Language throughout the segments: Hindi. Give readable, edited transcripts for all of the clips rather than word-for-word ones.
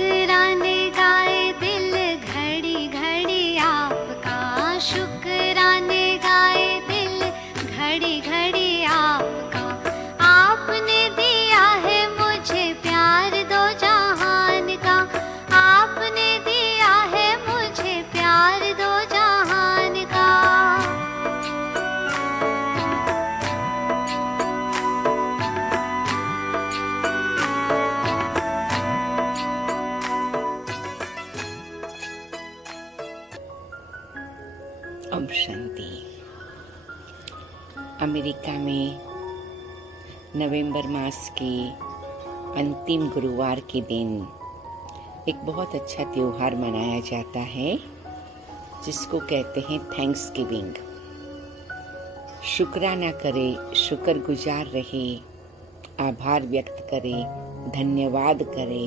शुक्राने गाए दिल घड़ी घड़ी आपका, शुक्राने गाए दिल घड़ी घड़ी आपका। आपने दिया है मुझे प्यार दो जहान का, आपने दिया है मुझे प्यार दो जहान का। ओम शांति। अमेरिका में नवंबर मास के अंतिम गुरुवार के दिन एक बहुत अच्छा त्योहार मनाया जाता है जिसको कहते हैं थैंक्सगिविंग। शुक्राना करे, शुक्रगुजार रहे, आभार व्यक्त करे, धन्यवाद करे।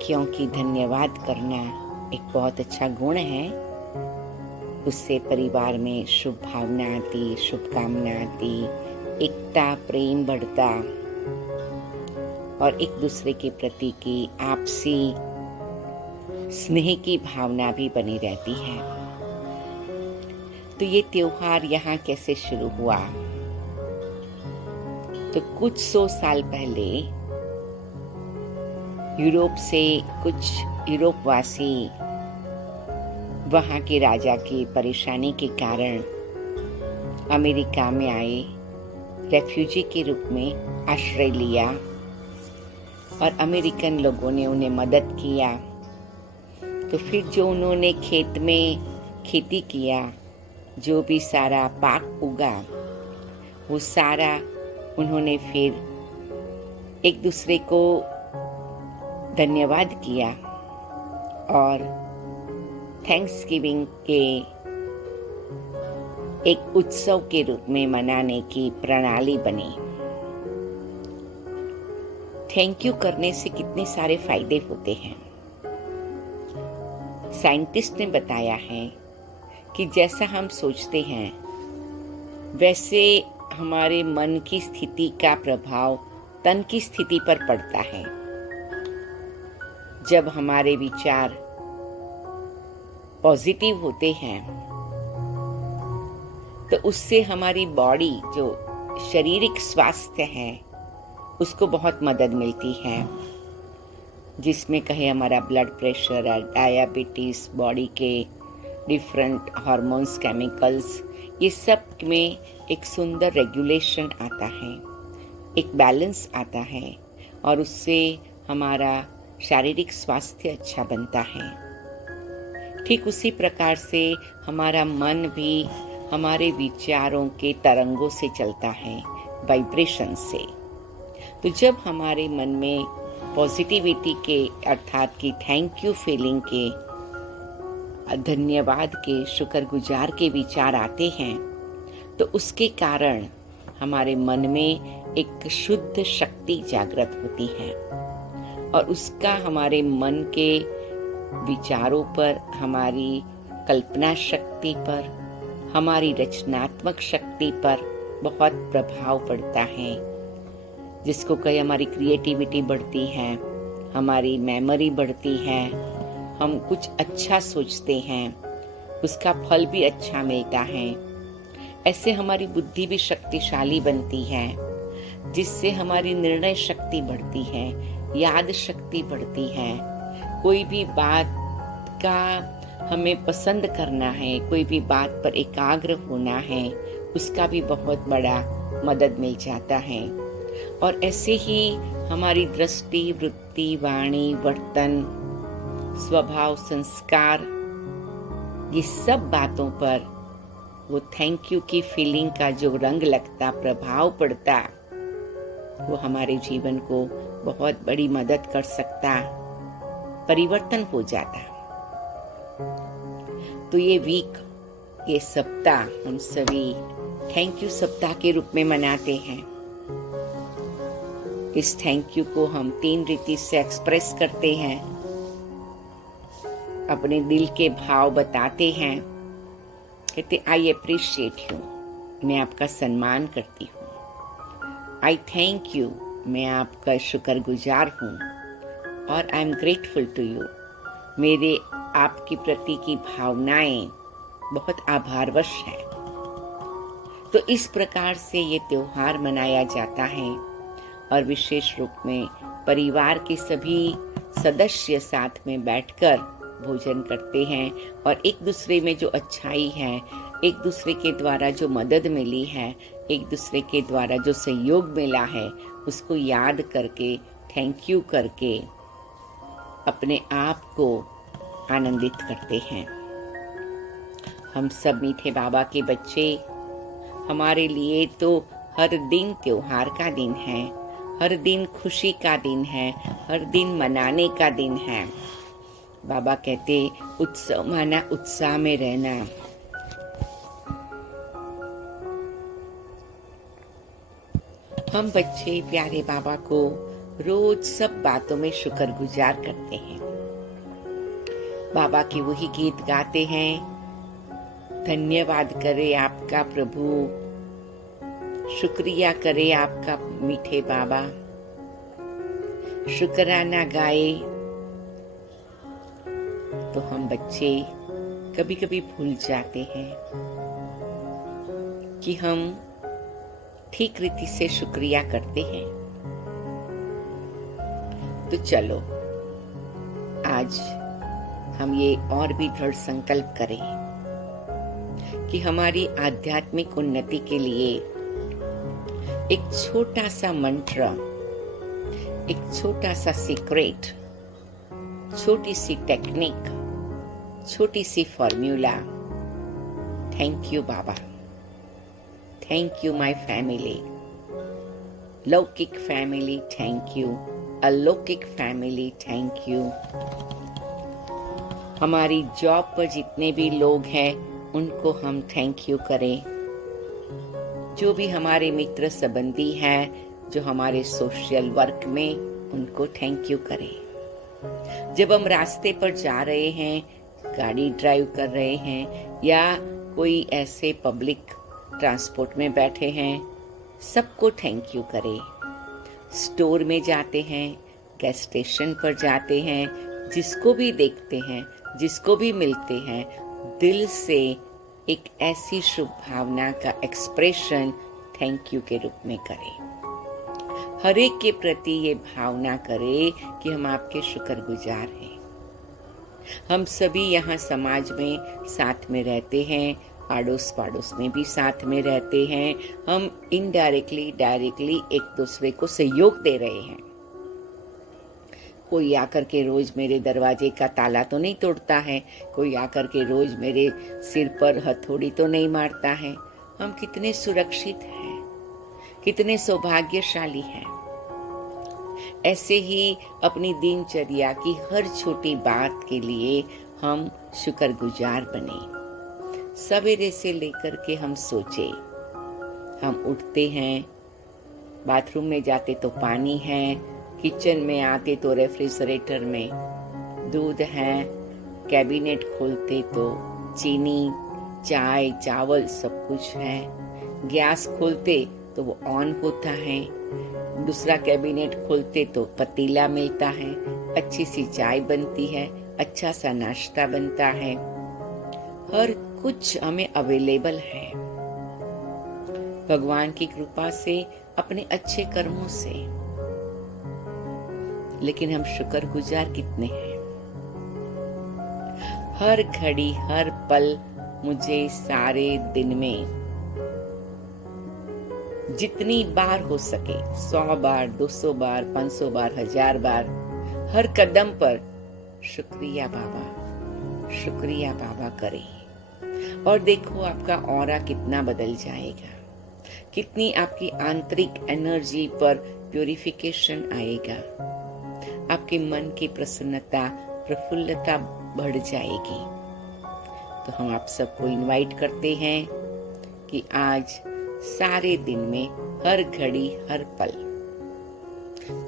क्योंकि धन्यवाद करना एक बहुत अच्छा गुण है। उससे परिवार में शुभ भावना आती, शुभकामना आती, एकता प्रेम बढ़ता और एक दूसरे के प्रति की आपसी स्नेह की भावना भी बनी रहती है। तो ये त्योहार यहाँ कैसे शुरू हुआ? तो कुछ 100 साल पहले यूरोप से कुछ यूरोपवासी वहाँ के राजा की परेशानी के कारण अमेरिका में आए, रेफ्यूजी के रूप में आश्रय लिया और अमेरिकन लोगों ने उन्हें मदद किया। तो फिर जो उन्होंने खेत में खेती किया, जो भी सारा पाक उगा, वो सारा उन्होंने फिर एक दूसरे को धन्यवाद किया और थैंक्सगिविंग के एक उत्सव के रूप में मनाने की प्रणाली बनी। थैंक यू करने से कितने सारे फायदे होते हैं। साइंटिस्ट ने बताया है कि जैसा हम सोचते हैं वैसे हमारे मन की स्थिति का प्रभाव तन की स्थिति पर पड़ता है। जब हमारे विचार पॉजिटिव होते हैं तो उससे हमारी बॉडी, जो शारीरिक स्वास्थ्य है, उसको बहुत मदद मिलती है। जिसमें कहे हमारा ब्लड प्रेशर और डायबिटीज, बॉडी के डिफरेंट हार्मोन्स, केमिकल्स, ये सब में एक सुंदर रेगुलेशन आता है, एक बैलेंस आता है और उससे हमारा शारीरिक स्वास्थ्य अच्छा बनता है। ठीक उसी प्रकार से हमारा मन भी हमारे विचारों के तरंगों से चलता है, वाइब्रेशन से। तो जब हमारे मन में पॉजिटिविटी के अर्थात की थैंक यू फीलिंग के, धन्यवाद के, शुक्रगुजार के विचार आते हैं तो उसके कारण हमारे मन में एक शुद्ध शक्ति जागृत होती है और उसका हमारे मन के विचारों पर, हमारी कल्पना शक्ति पर, हमारी रचनात्मक शक्ति पर बहुत प्रभाव पड़ता है। जिसको कहे हमारी क्रिएटिविटी बढ़ती है, हमारी मेमोरी बढ़ती है, हम कुछ अच्छा सोचते हैं, उसका फल भी अच्छा मिलता है। ऐसे हमारी बुद्धि भी शक्तिशाली बनती है, जिससे हमारी निर्णय शक्ति बढ़ती है, याद शक्ति बढ़ती है। कोई भी बात का हमें पसंद करना है, कोई भी बात पर एकाग्र होना है, उसका भी बहुत बड़ा मदद मिल जाता है। और ऐसे ही हमारी दृष्टि, वृत्ति, वाणी, वर्तन, स्वभाव, संस्कार, ये सब बातों पर वो थैंक यू की फीलिंग का जो रंग लगता, प्रभाव पड़ता, वो हमारे जीवन को बहुत बड़ी मदद कर सकता, परिवर्तन हो जाता। तो ये वीक, ये सप्ताह हम सभी थैंक यू सप्ताह के रूप में मनाते हैं। इस थैंक यू को हम 3 रीति से एक्सप्रेस करते हैं, अपने दिल के भाव बताते हैं। कहते आई अप्रिशिएट यू, मैं आपका सम्मान करती हूँ। आई थैंक यू, मैं आपका शुक्रगुजार हूँ और I am grateful to you. मेरे आपके प्रति की भावनाएं बहुत आभारवश है। तो इस प्रकार से ये त्योहार मनाया जाता है और विशेष रूप में परिवार के सभी सदस्य साथ में बैठकर भोजन करते हैं और एक दूसरे में जो अच्छाई है, एक दूसरे के द्वारा जो मदद मिली है, एक दूसरे के द्वारा जो सहयोग मिला है, उसको याद करके, थैंक यू करके अपने आप को आनंदित करते हैं। हम सब मीठे बाबा के बच्चे, हमारे लिए तो हर दिन त्योहार का दिन है, हर दिन खुशी का दिन है, हर दिन मनाने का दिन है। बाबा कहते उत्सव माना उत्साह में रहना। हम बच्चे प्यारे बाबा को रोज सब बातों में शुक्रगुजार करते हैं। बाबा के वही गीत गाते हैं, धन्यवाद करे आपका प्रभु, शुक्रिया करे आपका मीठे बाबा, शुक्राना गाए। तो हम बच्चे कभी कभी भूल जाते हैं कि हम ठीक रीति से शुक्रिया करते हैं। तो चलो आज हम ये और भी दृढ़ संकल्प करें कि हमारी आध्यात्मिक उन्नति के लिए एक छोटा सा मंत्र, एक छोटा सा सीक्रेट, छोटी सी टेक्निक, छोटी सी फॉर्मूला। थैंक यू बाबा, थैंक यू माय फैमिली, लौकिक फैमिली थैंक यू, अलौकिक फैमिली थैंक यू। हमारी जॉब पर जितने भी लोग हैं उनको हम थैंक यू करें। जो भी हमारे मित्र संबंधी हैं, जो हमारे सोशल वर्क में, उनको थैंक यू करें। जब हम रास्ते पर जा रहे हैं, गाड़ी ड्राइव कर रहे हैं या कोई ऐसे पब्लिक ट्रांसपोर्ट में बैठे हैं, सबको थैंक यू करें। स्टोर में जाते हैं, गैस स्टेशन पर जाते हैं, जिसको भी देखते हैं, जिसको भी मिलते हैं, दिल से एक ऐसी शुभ भावना का एक्सप्रेशन थैंक यू के रूप में करें। हर एक के प्रति ये भावना करें कि हम आपके शुक्रगुजार हैं। हम सभी यहाँ समाज में साथ में रहते हैं, आड़ोस पाड़ोस में भी साथ में रहते हैं। हम इनडायरेक्टली डायरेक्टली एक दूसरे को सहयोग दे रहे हैं। कोई आकर के रोज मेरे दरवाजे का ताला तो नहीं तोड़ता है, कोई आकर के रोज मेरे सिर पर हथौड़ी तो नहीं मारता है। हम कितने सुरक्षित हैं, कितने सौभाग्यशाली हैं। ऐसे ही अपनी दिनचर्या की हर छोटी बात के लिए हम शुक्रगुजार बने। सवेरे से लेकर के हम सोचे, हम उठते हैं, बाथरूम में जाते तो पानी है, किचन में आते तो रेफ्रिजरेटर में दूध है, कैबिनेट खोलते तो चीनी, चाय, चावल सब कुछ है, गैस खोलते तो वो ऑन होता है, दूसरा कैबिनेट खोलते तो पतीला मिलता है, अच्छी सी चाय बनती है, अच्छा सा नाश्ता बनता है, हर कुछ हमें अवेलेबल है। भगवान की कृपा से, अपने अच्छे कर्मों से। लेकिन हम शुक्रगुजार कितने हैं? हर घड़ी, हर पल मुझे सारे दिन में जितनी बार हो सके, 100 बार, 200 बार, 500 बार, 1000 बार, हर कदम पर शुक्रिया बाबा करें। और देखो आपका ऑरा कितना बदल जाएगा, कितनी आपकी आंतरिक एनर्जी पर प्यूरिफिकेशन आएगा, आपके मन की प्रसन्नता, प्रफुल्लता बढ़ जाएगी। तो हम आप सबको इनवाइट करते हैं कि आज सारे दिन में, हर घड़ी, हर पल,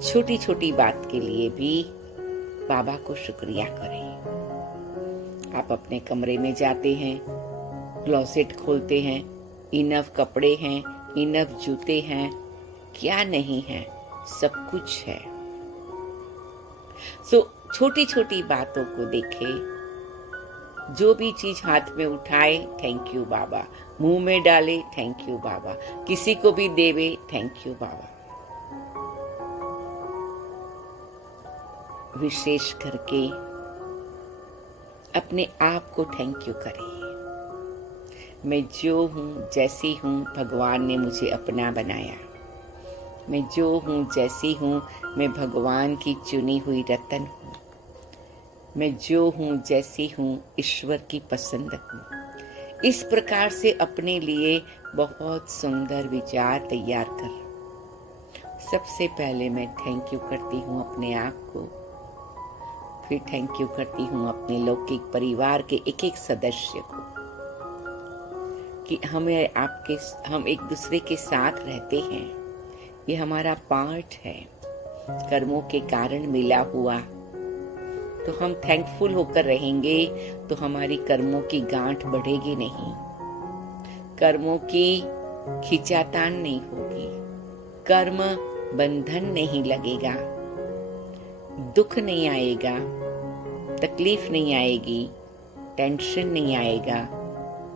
छोटी छोटी बात के लिए भी बाबा को शुक्रिया करें। आप अपने कमरे में जाते हैं, क्लोसेट खोलते हैं, इनफ कपड़े हैं, इनफ जूते हैं, क्या नहीं है, सब कुछ है। सो छोटी छोटी बातों को देखे, जो भी चीज हाथ में उठाए थैंक यू बाबा, मुंह में डाले थैंक यू बाबा, किसी को भी देवे थैंक यू बाबा। विशेष करके अपने आप को थैंक यू करें। मैं जो हूँ जैसी हूँ भगवान ने मुझे अपना बनाया। मैं जो हूँ जैसी हूँ मैं भगवान की चुनी हुई रतन हूँ। मैं जो हूँ जैसी हूँ ईश्वर की पसंद हूँ। इस प्रकार से अपने लिए बहुत सुंदर विचार तैयार कर सबसे पहले मैं थैंक यू करती हूँ अपने आप को, फिर थैंक यू करती हूँ अपने लौकिक परिवार के एक एक सदस्य को कि हम एक दूसरे के साथ रहते हैं। ये हमारा पार्ट है, कर्मों के कारण मिला हुआ। तो हम थैंकफुल होकर रहेंगे तो हमारी कर्मों की गांठ बढ़ेगी नहीं, कर्मों की खिंचातान नहीं होगी, कर्म बंधन नहीं लगेगा, दुख नहीं आएगा, तकलीफ नहीं आएगी, टेंशन नहीं आएगा।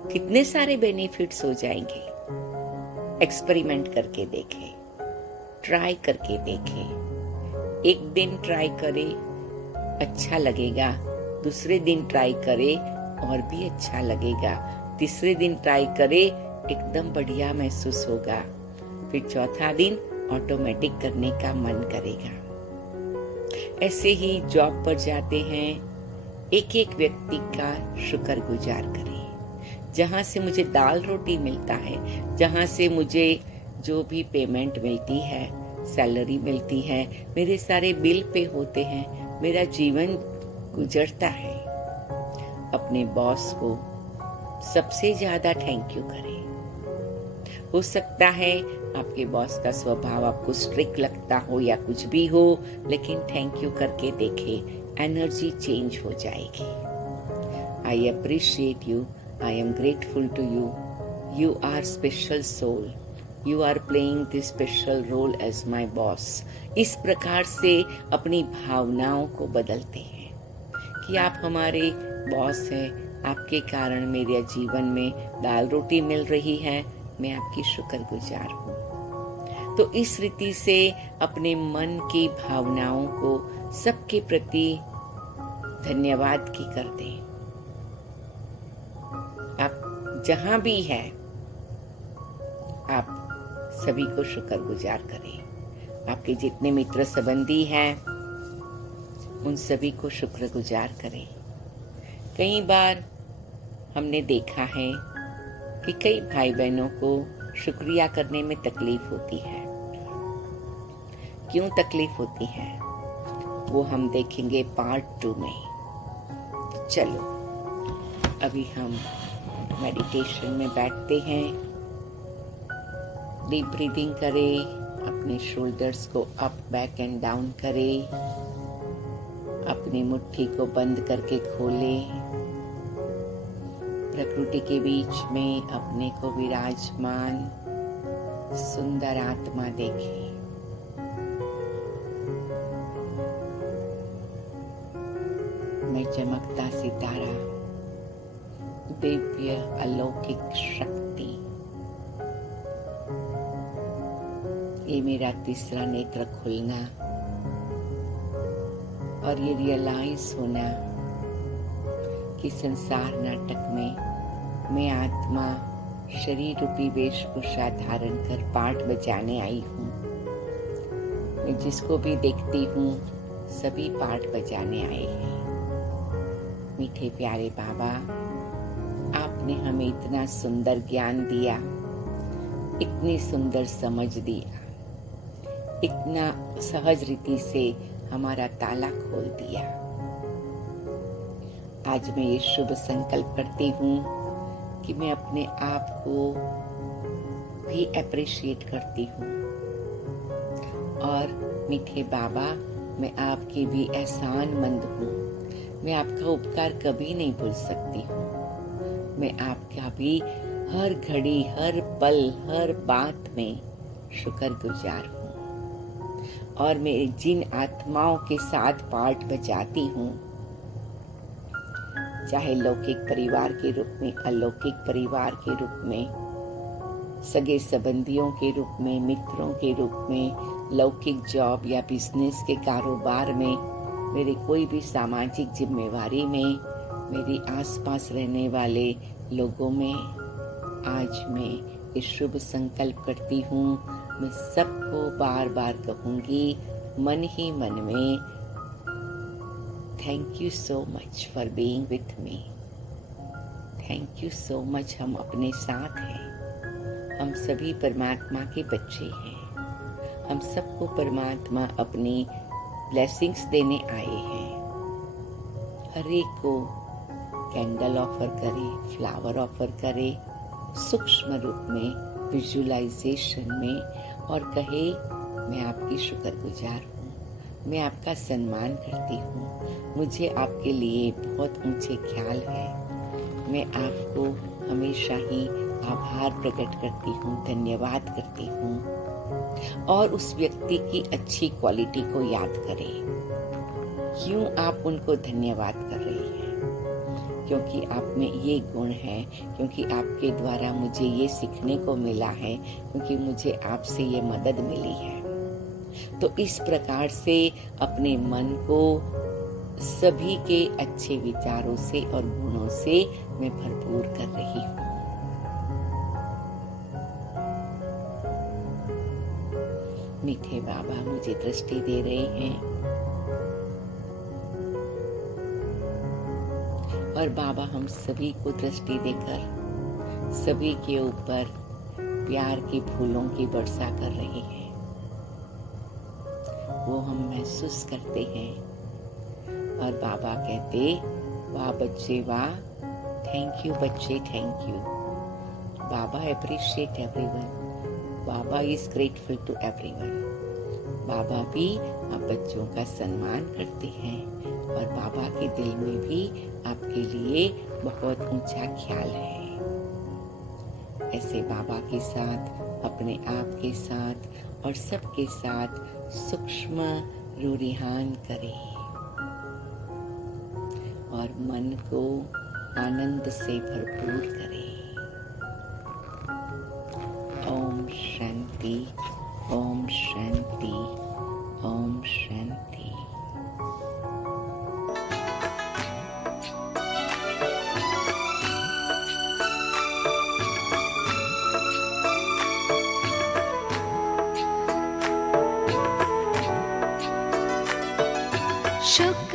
कितने सारे बेनिफिट्स हो जाएंगे। एक्सपेरिमेंट करके देखें, ट्राई करके देखें। एक दिन ट्राई करें, अच्छा लगेगा। दूसरे दिन ट्राई करें और भी अच्छा लगेगा। तीसरे दिन ट्राई करें, एकदम बढ़िया महसूस होगा। फिर चौथा दिन ऑटोमेटिक करने का मन करेगा। ऐसे ही जॉब पर जाते हैं, एक एक व्यक्ति का शुक्रगुजार करें। जहाँ से मुझे दाल रोटी मिलता है, जहाँ से मुझे जो भी पेमेंट मिलती है, सैलरी मिलती है, मेरे सारे बिल पे होते हैं, मेरा जीवन गुजरता है, अपने बॉस को सबसे ज्यादा थैंक यू करें। हो सकता है आपके बॉस का स्वभाव आपको स्ट्रिक्ट लगता हो या कुछ भी हो, लेकिन थैंक यू करके देखें, एनर्जी चेंज हो जाएगी। I appreciate you, I am grateful to you. You are special soul. You are playing this special role as my boss. इस प्रकार से अपनी भावनाओं को बदलते हैं कि आप हमारे बॉस हैं, आपके कारण मेरे जीवन में दाल रोटी मिल रही है, मैं आपकी शुक्रगुजार हूँ। तो इस रीति से अपने मन की भावनाओं को सबके प्रति धन्यवाद की कर दें। आप जहां भी हैं, आप सभी को शुक्रगुजार करें। आपके जितने मित्र संबंधी हैं, उन सभी को शुक्रगुजार करें। कई बार हमने देखा है कि कई भाई बहनों को शुक्रिया करने में तकलीफ होती है। क्यों तकलीफ होती है, वो हम देखेंगे पार्ट 2 में। चलो अभी हम मेडिटेशन में बैठते हैं। डीप ब्रीदिंग करें, अपने शोल्डर्स को अप बैक एंड डाउन करें, अपनी मुट्ठी को बंद करके खोलें, प्रकृति के बीच में अपने को विराजमान सुंदर आत्मा देखें। मैं चमकता सितारा, दिव्य अलौकिक शक्ति, ये मेरा तीसरा नेत्र खुलना और ये रियलाइज होना कि संसार नाटक में मैं आत्मा शरीर रूपी वेशभूषा धारण कर पाठ बजाने आई हूँ। मैं जिसको भी देखती हूँ सभी पाठ बजाने आए हैं। मीठे प्यारे बाबा, आपने हमें इतना सुंदर ज्ञान दिया, इतनी सुंदर समझ दिया, इतना सहज रीति से हमारा ताला खोल दिया। आज मैं ये शुभ संकल्प करती हूँ कि मैं अपने आप को भी अप्रिशिएट करती हूँ और मीठे बाबा, मैं आपकी भी एहसानमंद हूँ। मैं आपका उपकार कभी नहीं भूल सकती हूँ। मैं आपका भी हर घड़ी, हर पल, हर बात में शुक्रगुजार हूँ। और मैं जिन आत्माओं के साथ पार्ट बजाती हूँ, चाहे लौकिक परिवार के रूप में, अलौकिक परिवार के रूप में, सगे संबंधियों के रूप में, मित्रों के रूप में, लौकिक जॉब या बिजनेस के कारोबार में, मेरे कोई भी सामाजिक जिम्मेवारी में, मेरे आसपास रहने वाले लोगों में, आज मैं ये शुभ संकल्प करती हूँ। मैं सबको बार बार कहूँगी मन ही मन में, thank you so much for being with me. Thank you so much, हम अपने साथ हैं। हम सभी परमात्मा के बच्चे हैं। हम सबको परमात्मा अपनी ब्लेसिंग्स देने आए हैं। हर एक को कैंडल ऑफर करे, फ्लावर ऑफर करे, सूक्ष्म रूप में, विजुअलाइजेशन में, और कहे मैं आपकी शुक्रगुजार हूँ, मैं आपका सम्मान करती हूँ, मुझे आपके लिए बहुत ऊंचे ख्याल है, मैं आपको हमेशा ही आभार प्रकट करती हूँ, धन्यवाद करती हूँ। और उस व्यक्ति की अच्छी क्वालिटी को याद करें। क्यों आप उनको धन्यवाद कर रही हैं? क्योंकि आप में ये गुण है, क्योंकि आपके द्वारा मुझे ये सीखने को मिला है, क्योंकि मुझे आपसे ये मदद मिली है। तो इस प्रकार से अपने मन को सभी के अच्छे विचारों से और गुणों से मैं भरपूर कर रही हूँ। मीठे बाबा मुझे दृष्टि दे रहे हैं, और बाबा हम सभी को दृष्टि देकर सभी के ऊपर प्यार के फूलों की वर्षा कर रहे हैं। वो हम महसूस करते हैं और बाबा कहते, वाह बच्चे वाह, थैंक यू बच्चे, थैंक यू। बाबा अप्रिशिएट एवरीवन, बाबा इज ग्रेटफुल टू एवरीवन। बाबा भी आप बच्चों का सम्मान करते हैं और बाबा के दिल में भी आपके लिए बहुत ऊंचा ख्याल है। ऐसे बाबा के साथ, अपने आप के साथ और सबके साथ सूक्ष्म रूरिहान करें और मन को आनंद से भरपूर करें। ओम शांति, ओम शांति, ओम शांति। शुक्र